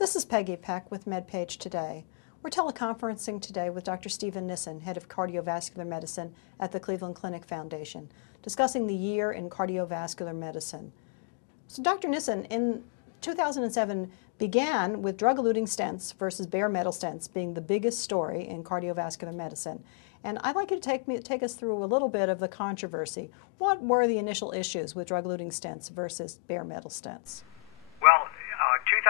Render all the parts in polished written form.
This is Peggy Peck with MedPage Today. We're teleconferencing today with Dr. Steven Nissen, head of cardiovascular medicine at the Cleveland Clinic Foundation, discussing the year in cardiovascular medicine. So Dr. Nissen, in 2007, began with drug-eluting stents versus bare metal stents being the biggest story in cardiovascular medicine. And I'd like you to take us through a little bit of the controversy. What were the initial issues with drug-eluting stents versus bare metal stents? Well, 2007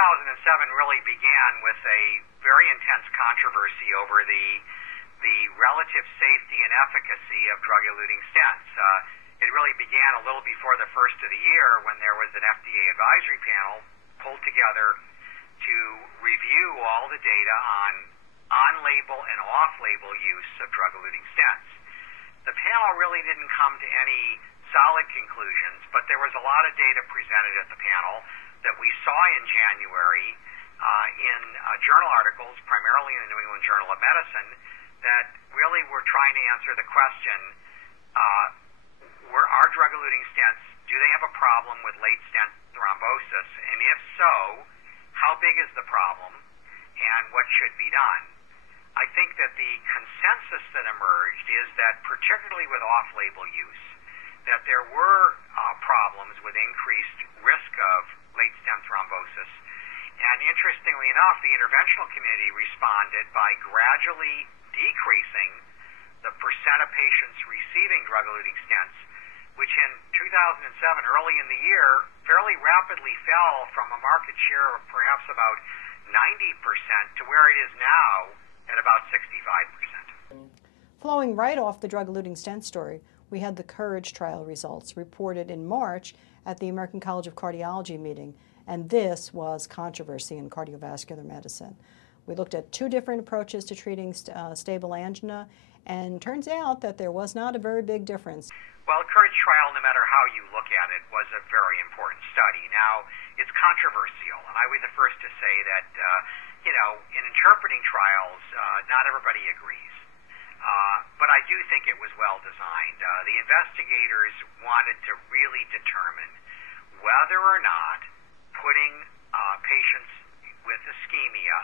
really began with a very intense controversy over the relative safety and efficacy of drug-eluting stents. It really began a little before the first of the year when there was an FDA advisory panel pulled together to review all the data on on-label and off-label use of drug-eluting stents. The panel really didn't come to any solid conclusions, but there was a lot of data presented at the panel that we saw in January in journal articles, primarily in the New England Journal of Medicine, that really were trying to answer the question, are drug-eluting stents, do they have a problem with late stent thrombosis? And if so, how big is the problem and what should be done? I think that the consensus that emerged is that particularly with off-label use, that there were problems with increased risk of late stent thrombosis. And interestingly enough, the interventional community responded by gradually decreasing the percent of patients receiving drug-eluting stents, which in 2007, early in the year, fairly rapidly fell from a market share of perhaps about 90% to where it is now at about 65%. Flowing right off the drug-eluting stent story, we had the COURAGE trial results reported in March at the American College of Cardiology meeting, and this was controversy in cardiovascular medicine. We looked at two different approaches to treating stable angina, and turns out that there was not a very big difference. Well, the COURAGE trial, no matter how you look at it, was a very important study. Now, it's controversial, and I was the first to say that, in interpreting trials, not everybody agrees. But I do think it was well designed. The investigators wanted to really determine whether or not putting patients with ischemia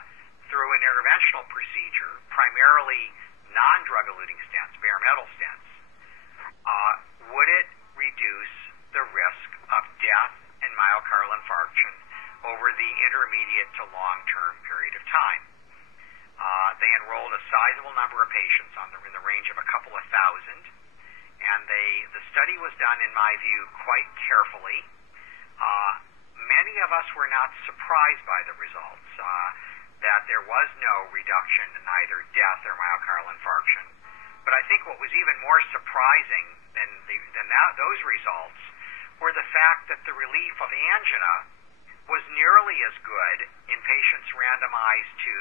through an interventional procedure, primarily non-drug-eluting stents, bare metal stents, would it reduce the risk of death and myocardial infarction over the intermediate to long-term period of time. They enrolled a sizable number of patients in the range of a couple of thousand, and the study was done, in my view, quite carefully. Many of us were not surprised by the results, that there was no reduction in either death or myocardial infarction. But I think what was even more surprising than those results were the fact that the relief of angina was nearly as good in patients randomized to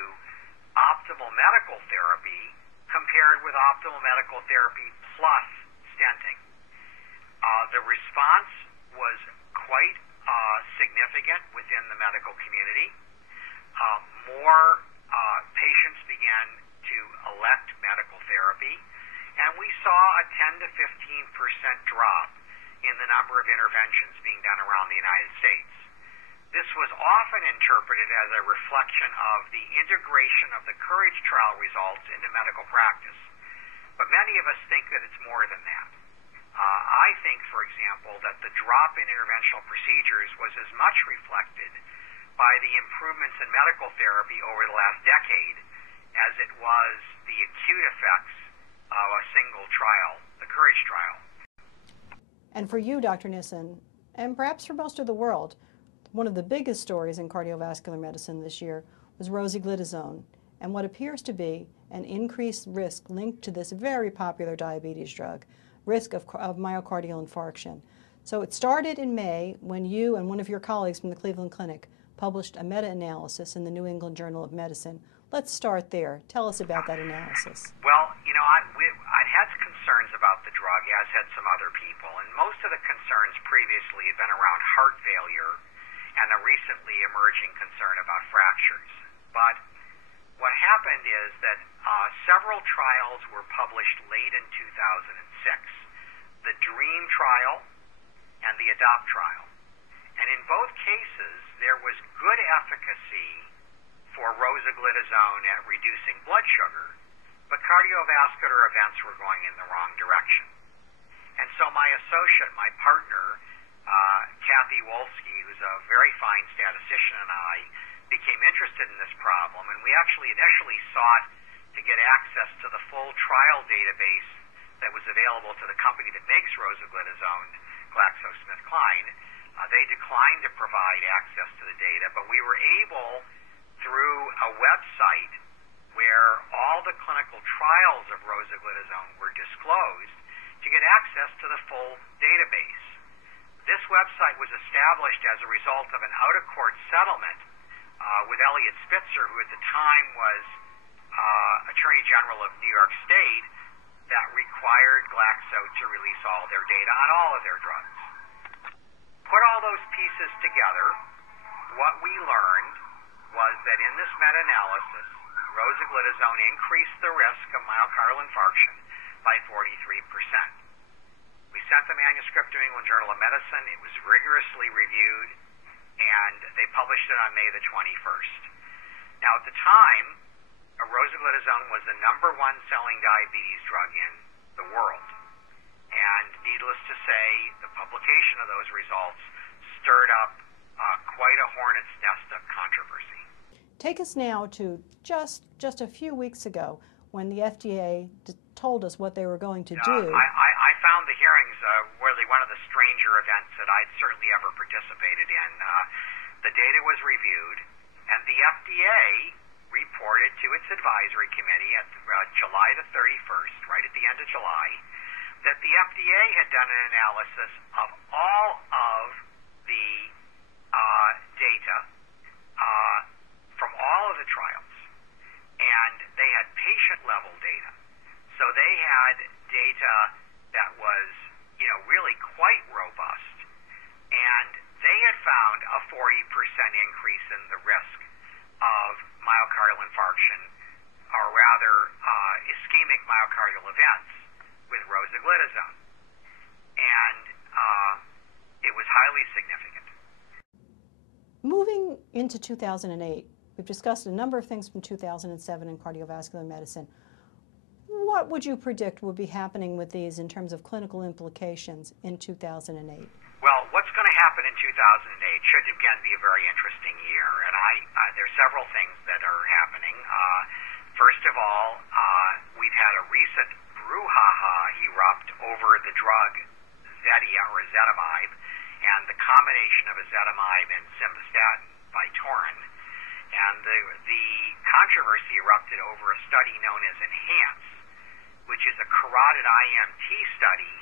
optimal medical therapy compared with optimal medical therapy plus stenting. The response was quite significant within the medical community. More patients began to elect medical therapy, and we saw a 10 to 15% drop in the number of interventions being done around the United States. This was often interpreted as a reflection of the integration of the COURAGE trial results into medical practice. But many of us think that it's more than that. I think, for example, that the drop in interventional procedures was as much reflected by the improvements in medical therapy over the last decade as it was the acute effects of a single trial, the COURAGE trial. And for you, Dr. Nissen, and perhaps for most of the world, one of the biggest stories in cardiovascular medicine this year was Rosiglitazone and what appears to be an increased risk linked to this very popular diabetes drug, risk of myocardial infarction. So it started in May when you and one of your colleagues from the Cleveland Clinic published a meta-analysis in the New England Journal of Medicine. Let's start there. Tell us about that analysis. Well, I'd had concerns about the drug, as had some other people, and most of the concerns previously had been around heart failure and a recently emerging concern about fractures. But what happened is that several trials were published late in 2006, the DREAM trial and the ADOPT trial. And in both cases, there was good efficacy for Rosiglitazone at reducing blood sugar, but cardiovascular events were going in the wrong direction. And so my associate, my partner, Kathy Wolski, who's a very fine statistician, and I became interested in this problem, and we actually initially sought to get access to the full trial database that was available to the company that makes Rosiglitazone, GlaxoSmithKline. They declined to provide access to the data, but we were able, through a website where all the clinical trials of Rosiglitazone were disclosed, to get access to the full database. This website was established as a result of an out-of-court settlement with Elliot Spitzer, who at the time was Attorney General of New York State, that required Glaxo to release all their data on all of their drugs. Put all those pieces together, what we learned was that in this meta-analysis, Rosiglitazone increased the risk of myocardial infarction by 43%. We sent the manuscript to England Journal of Medicine. It was rigorously reviewed, and they published it on May the 21st. Now, at the time, Rosiglitazone was the #1 selling diabetes drug in the world. And needless to say, the publication of those results stirred up quite a hornet's nest of controversy. Take us now to just a few weeks ago when the FDA told us what they were going to do. I found the hearings really one of the stranger events that I'd certainly ever participated in. The data was reviewed, and the FDA reported to its advisory committee at July the 31st, right at the end of July, that the FDA had done an analysis of all of the data from all of the trials, and they had patient-level data. So they had data that was, really quite robust, and they had found a 40% increase in the risk of myocardial infarction, or rather ischemic myocardial events, with Rosiglitazone. And it was highly significant. Moving into 2008, we've discussed a number of things from 2007 in cardiovascular medicine. What would you predict will be happening with these in terms of clinical implications in 2008? Well, what's going to happen in 2008 should again be a very interesting year, and there's several things that are happening. First of all, we've had a recent brouhaha erupt over the drug Zetia or ezetimibe, and the combination of ezetimibe and simvastatin by Torin. And the controversy erupted over a study known as ENHANCE, which is a carotid IMT study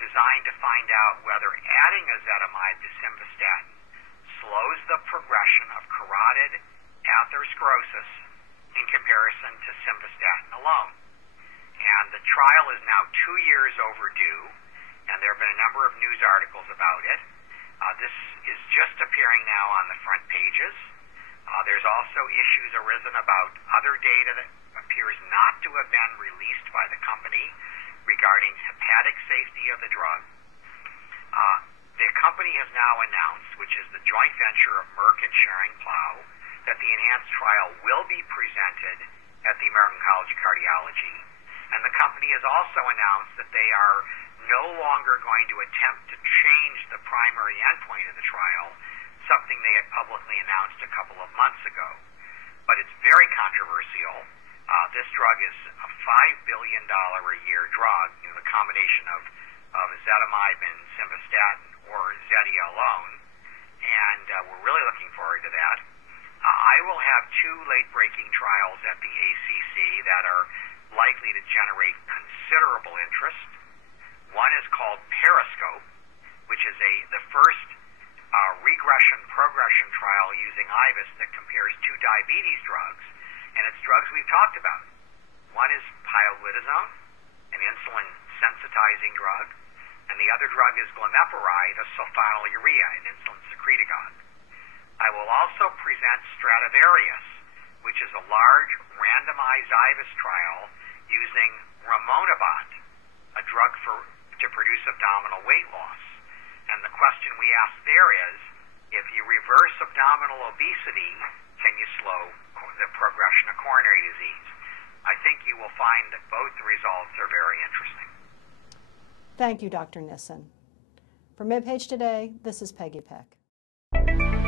designed to find out whether adding ezetimibe to simvastatin slows the progression of carotid atherosclerosis in comparison to simvastatin alone. And the trial is now 2 years overdue, and there have been a number of news articles about it. This is just appearing now on the front pages. There's also issues arisen about other data that appears not to have been released by the company regarding hepatic safety of the drug. The company has now announced, which is the joint venture of Merck and Schering-Plough, that the ENHANCE trial will be presented at the American College of Cardiology. And the company has also announced that they are no longer going to attempt to change the primary endpoint of the trial, something they had publicly announced a couple of months ago. But it's very controversial. This drug is a $5 billion a year drug, the combination of ezetimibe and simvastatin or Zetia alone, and we're really looking forward to that. I will have 2 late-breaking trials at the ACC that are likely to generate considerable interest. One is called Periscope, which is the first regression-progression trial using IVUS that compares 2 diabetes drugs, and it's drugs we've talked about. One is pioglitazone, an insulin-sensitizing drug, and the other drug is glimepiride, a sulfonylurea, an insulin secretagogue. I will also present Stradivarius, which is a large randomized IVUS trial using rimonabant, a drug to produce abdominal weight loss. And the question we ask there is, if you reverse abdominal obesity, can you slow the find that both results are very interesting. Thank you, Dr. Nissen. For MedPage Today, this is Peggy Peck.